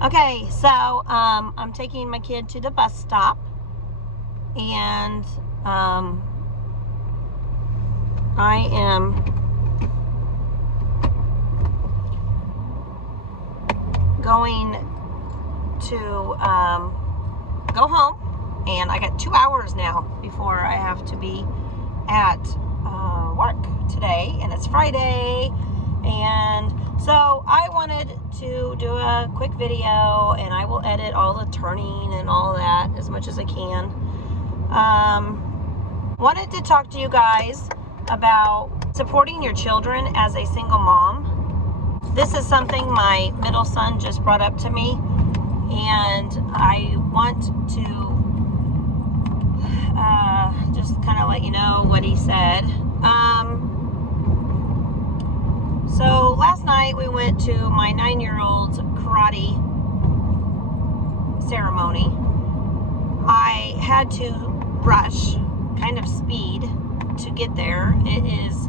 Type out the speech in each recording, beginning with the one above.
Okay, so I'm taking my kid to the bus stop, and I am going to go home, and I got 2 hours now before I have to be at work today, and it's Friday. And so I wanted to do a quick video, and I will edit all the turning and all that as much as I can. Wanted to talk to you guys about supporting your children as a single mom. This is something my middle son just brought up to me, and I want to just kind of let you know what he said. So last night we went to my 9-year-old's karate ceremony. I had to rush, kind of speed, to get there. It is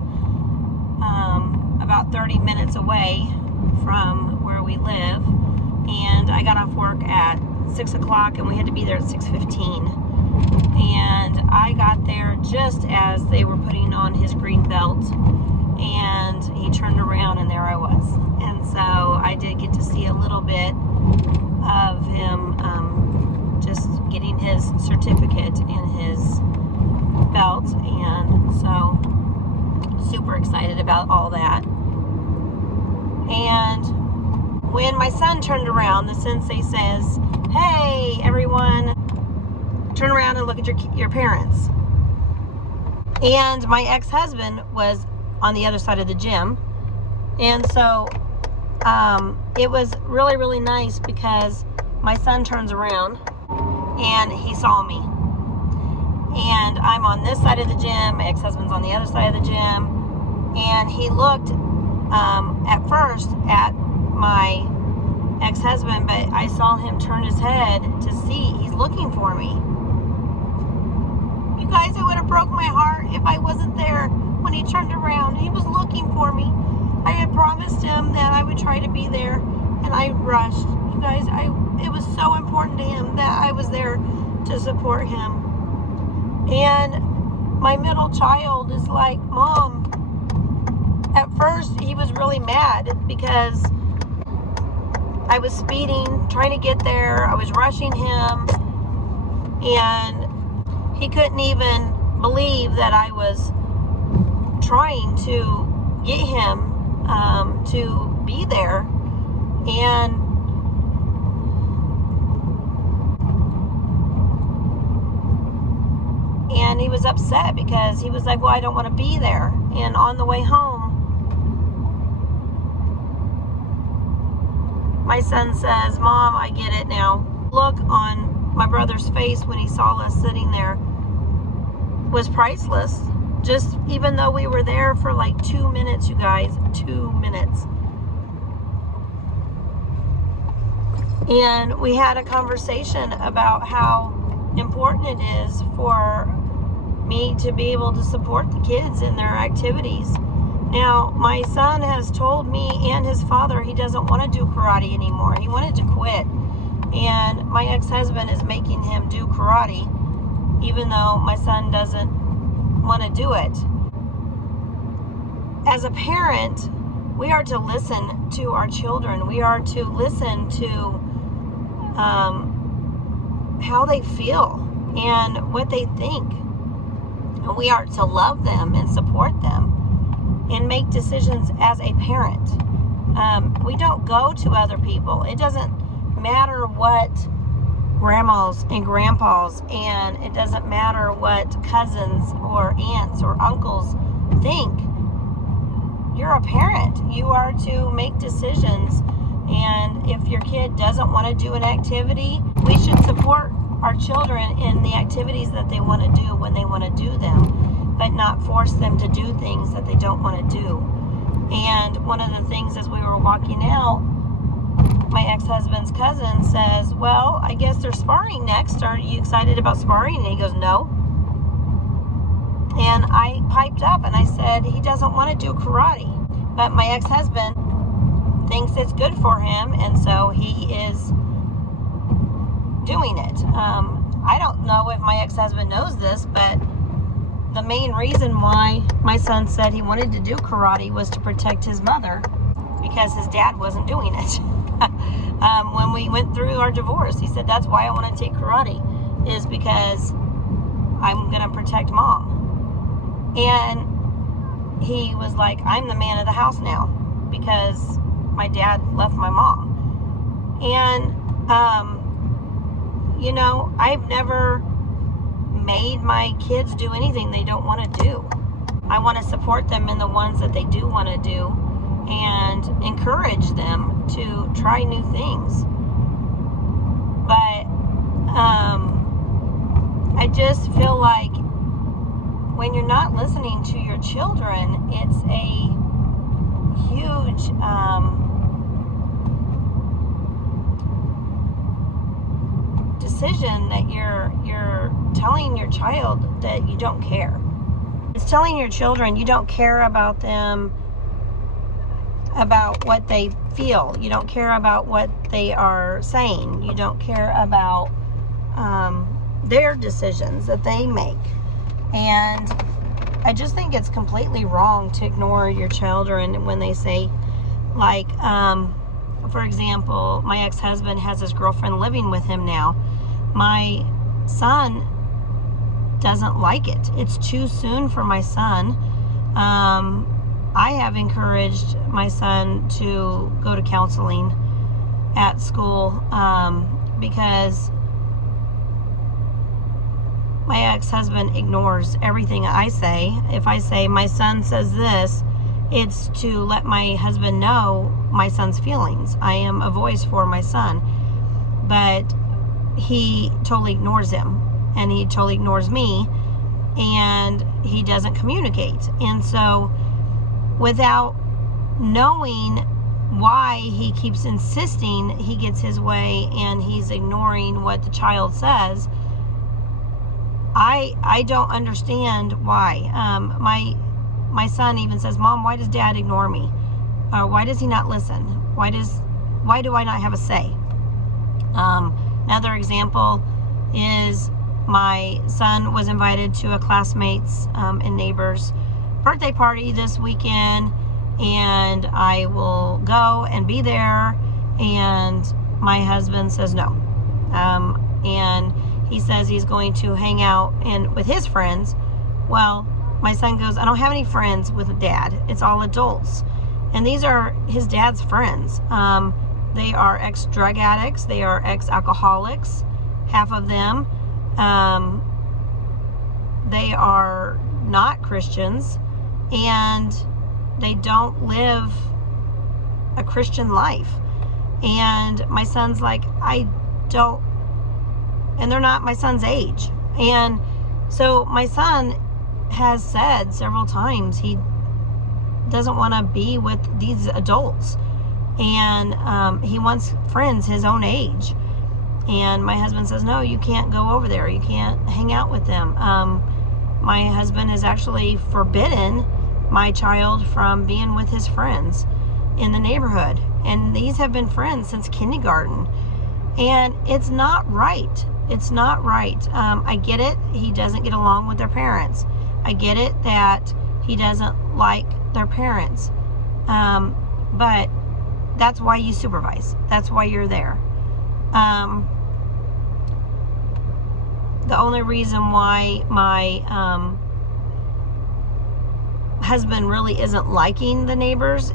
about 30 minutes away from where we live, and I got off work at 6 o'clock and we had to be there at 6:15. And I got there just as they were putting on his green belt, and he turned around and there I was. And so I did get to see a little bit of him just getting his certificate and his belt, and so super excited about all that. And when my son turned around, the sensei says, "Hey everyone, turn around and look at your parents." And my ex-husband was on the other side of the gym, and so it was really, really nice because my son turns around and he saw me, and I'm on this side of the gym, my ex-husband's on the other side of the gym, and he looked at first at my ex-husband, but I saw him turn his head to see he's looking for me. You guys, it would have broke my heart if I wasn't there when he turned around. He was looking for me. I had promised him that I would try to be there, and I rushed. You guys, it was so important to him that I was there to support him. And my middle child is like, "Mom," at first he was really mad because I was speeding, trying to get there. I was rushing him, and he couldn't even believe that I was trying to get him to be there. And he was upset because he was like, "Well, I don't want to be there." And on the way home, my son says, "Mom, I get it now." Look on my brother's face when he saw us sitting there was priceless. Just even though we were there for like 2 minutes, you guys, 2 minutes. And we had a conversation about how important it is for me to be able to support the kids in their activities. Now, my son has told me and his father he doesn't want to do karate anymore. He wanted to quit. And my ex-husband is making him do karate, even though my son doesn't want to do it. As a parent, we are to listen to our children. We are to listen to how they feel and what they think. And we are to love them and support them and make decisions as a parent. We don't go to other people. It doesn't matter what grandmas and grandpas, and it doesn't matter what cousins or aunts or uncles think. You're a parent. You are to make decisions, and if your kid doesn't want to do an activity, we should support our children in the activities that they want to do when they want to do them, but not force them to do things that they don't want to do. And one of the things as we were walking out, my ex-husband's cousin says, "Well, I guess they're sparring next. Are you excited about sparring?" And he goes, "No." And I piped up and I said, "He doesn't want to do karate." But my ex-husband thinks it's good for him, and so he is doing it. I don't know if my ex-husband knows this, but the main reason why my son said he wanted to do karate was to protect his mother, because his dad wasn't doing it. When we went through our divorce, he said, that's why I want to take karate, is because I'm going to protect mom. And he was like, I'm the man of the house now because my dad left my mom. And, you know, I've never made my kids do anything they don't want to do. I want to support them in the ones that they do want to do and encourage them to try new things. But I just feel like when you're not listening to your children, it's a huge decision that you're telling your child that you don't care. It's telling your children you don't care about them, about what they feel. You don't care about what they are saying. You don't care about their decisions that they make. And I just think it's completely wrong to ignore your children when they say, like, for example, my ex-husband has his girlfriend living with him now. My son doesn't like it. It's too soon for my son. I have encouraged my son to go to counseling at school because my ex-husband ignores everything I say. If I say my son says this, it's to let my husband know my son's feelings. I am a voice for my son. But he totally ignores him, and he totally ignores me, and he doesn't communicate. And so without knowing why he keeps insisting he gets his way and he's ignoring what the child says, I don't understand why. My son even says, Mom, why does Dad ignore me? Or why does he not listen? Why do I not have a say? Another example is my son was invited to a classmate's and neighbor's birthday party this weekend, and I will go and be there, and my husband says no. And he says he's going to hang out with his friends. Well, my son goes, I don't have any friends with Dad. It's all adults. And these are his dad's friends. They are ex-drug addicts. They are ex-alcoholics, half of them. They are not Christians, and they don't live a Christian life. And my son's like, and they're not my son's age. And so my son has said several times he doesn't want to be with these adults, and he wants friends his own age. And my husband says, no, you can't go over there, you can't hang out with them. My husband has actually forbidden my child from being with his friends in the neighborhood, and these have been friends since kindergarten. And it's not right. It's not right. I get it, he doesn't get along with their parents. I get it that he doesn't like their parents. But that's why you supervise. That's why you're there. The only reason why my husband really isn't liking the neighbors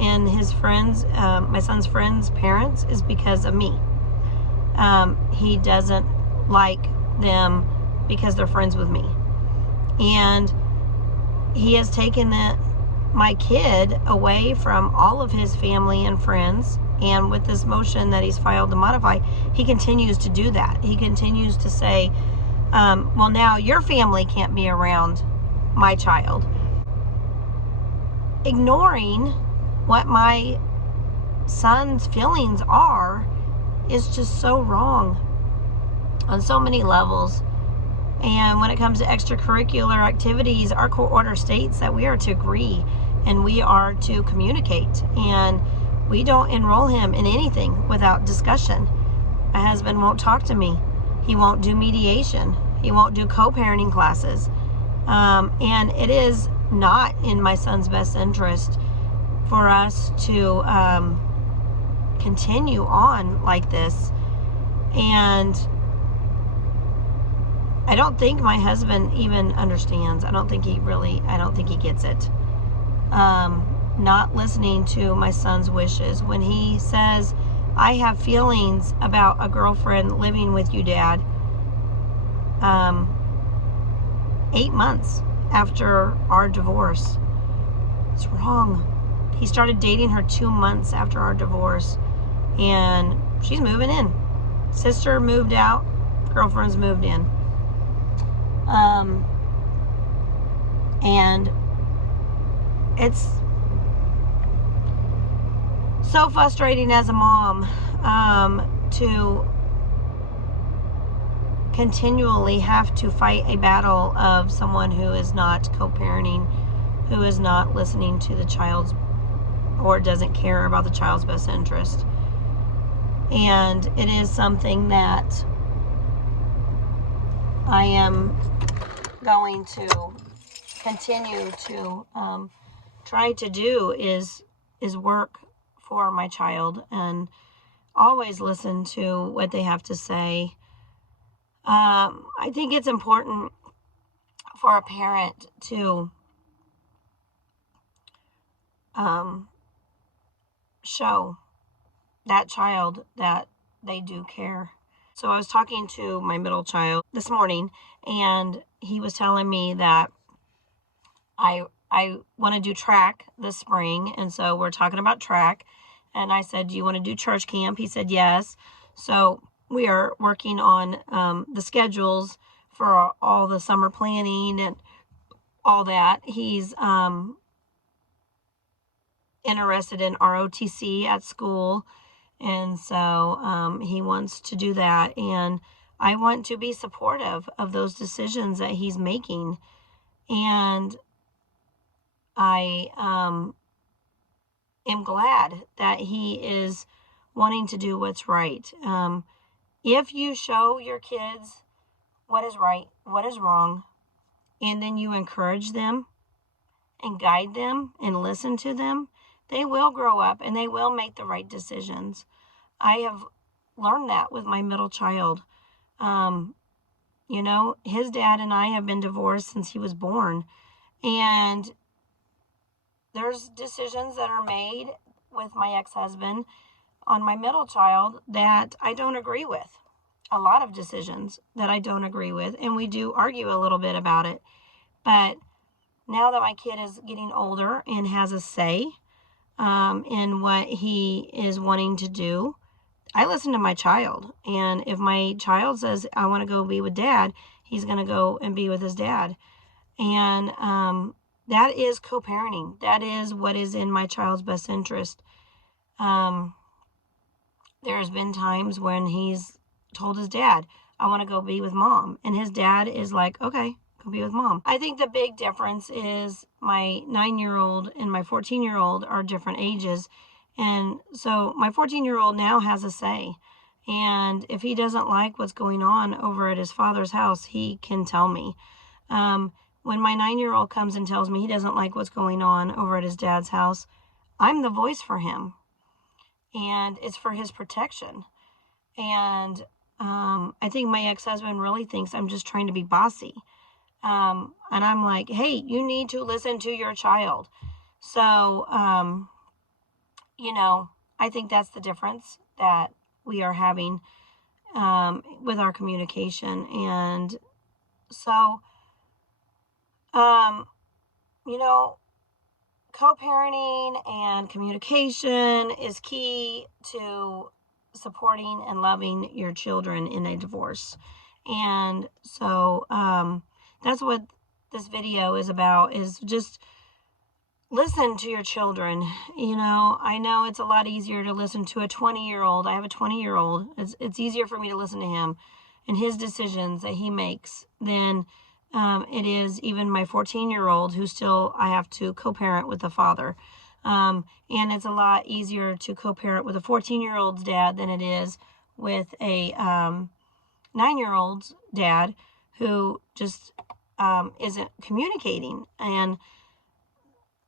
and his friends, my son's friends' parents, is because of me. He doesn't like them because they're friends with me. And he has taken my kid away from all of his family and friends. And with this motion that he's filed to modify, he continues to do that. He continues to say, well, now your family can't be around my child. Ignoring what my son's feelings are is just so wrong on so many levels. And when it comes to extracurricular activities, our court order states that we are to agree and we are to communicate. And We don't enroll him in anything without discussion. My husband won't talk to me. He won't do mediation. He won't do co-parenting classes. And it is not in my son's best interest for us to continue on like this. And I don't think my husband even understands. I don't think he gets it. Not listening to my son's wishes. When he says, I have feelings about a girlfriend living with you, Dad, 8 months after our divorce. It's wrong. He started dating her 2 months after our divorce, and she's moving in. Sister moved out, girlfriend's moved in. And it's so frustrating as a mom to continually have to fight a battle of someone who is not co-parenting, who is not listening to the child's, or doesn't care about the child's best interest. And it is something that I am going to continue to try to do is work for my child and always listen to what they have to say. I think it's important for a parent to show that child that they do care. So I was talking to my middle child this morning, and he was telling me that I want to do track this spring, and so we're talking about track. And I said, do you want to do church camp? He said yes. So we are working on the schedules for all the summer planning and all that. He's interested in ROTC at school, and so he wants to do that. And I want to be supportive of those decisions that he's making. And I am glad that he is wanting to do what's right. If you show your kids what is right, what is wrong, and then you encourage them and guide them and listen to them, they will grow up and they will make the right decisions. I have learned that with my middle child. You know, his dad and I have been divorced since he was born. And there's decisions that are made with my ex-husband on my middle child that I don't agree with. A lot of decisions that I don't agree with. And we do argue a little bit about it. But now that my kid is getting older and has a say in what he is wanting to do, I listen to my child. And if my child says, I want to go be with Dad, he's going to go and be with his dad. And that is co-parenting. That is what is in my child's best interest. There's been times when he's told his dad, I want to go be with Mom. And his dad is like, okay, go be with Mom. I think the big difference is my 9-year-old and my 14-year-old are different ages. And so my 14-year-old now has a say. And if he doesn't like what's going on over at his father's house, he can tell me. When my 9-year-old comes and tells me he doesn't like what's going on over at his dad's house, I'm the voice for him. And it's for his protection. And I think my ex-husband really thinks I'm just trying to be bossy. And I'm like, hey, you need to listen to your child. So, you know, I think that's the difference that we are having with our communication. And so, you know, co-parenting and communication is key to supporting and loving your children in a divorce. And so that's what this video is about, is just listen to your children. You know, I know it's a lot easier to listen to a 20-year-old. I have a 20-year-old. It's easier for me to listen to him and his decisions that he makes than it is even my 14-year-old, who still I have to co-parent with the father. And it's a lot easier to co-parent with a 14-year-old's dad than it is with a 9-year-old's dad who just isn't communicating. And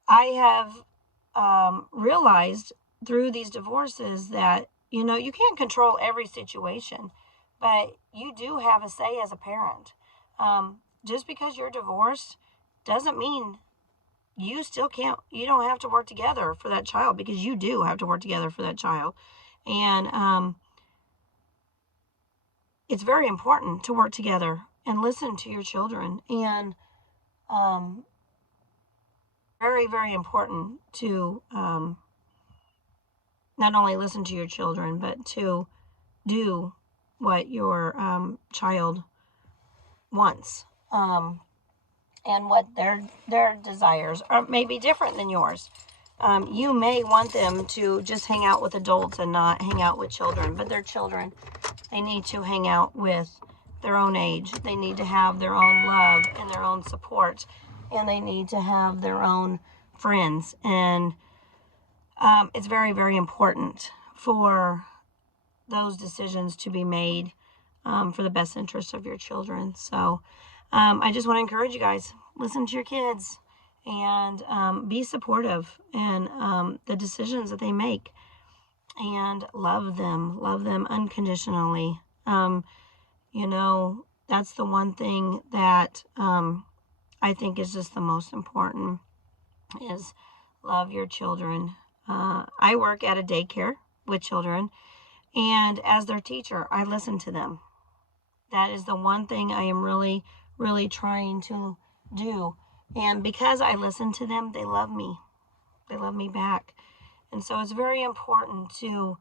I have realized through these divorces that, you know, you can't control every situation, but you do have a say as a parent. Just because you're divorced doesn't mean you don't have to work together for that child, because you do have to work together for that child. And it's very important to work together and listen to your children. And very, very important to not only listen to your children, but to do what your child wants. And what their desires are may be different than yours. You may want them to just hang out with adults and not hang out with children, but they're children. They need to hang out with their own age. They need to have their own love and their own support, and they need to have their own friends. And it's very, very important for those decisions to be made for the best interest of your children. So I just want to encourage you guys, listen to your kids and be supportive in the decisions that they make, and love them unconditionally. You know, that's the one thing that I think is just the most important, is love your children. I work at a daycare with children, and as their teacher, I listen to them. That is the one thing I am really, really trying to do. And because I listen to them, they love me. They love me back. And so it's very important to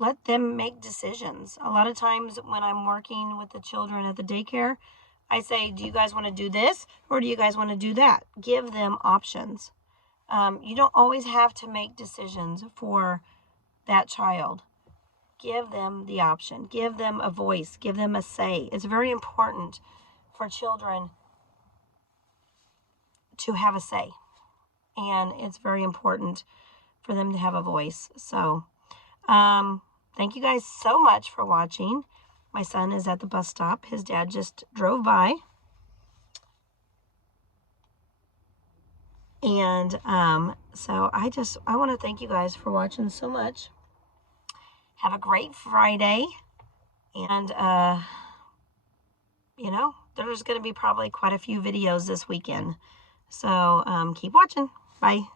let them make decisions. A lot of times when I'm working with the children at the daycare, I say, do you guys want to do this, or do you guys want to do that? Give them options. You don't always have to make decisions for that child. Give them the option. Give them a voice. Give them a say. It's very important for children to have a say. And it's very important for them to have a voice. So, thank you guys so much for watching. My son is at the bus stop. His dad just drove by. And so I want to thank you guys for watching so much. Have a great Friday. And, you know, there's going to be probably quite a few videos this weekend. So keep watching. Bye.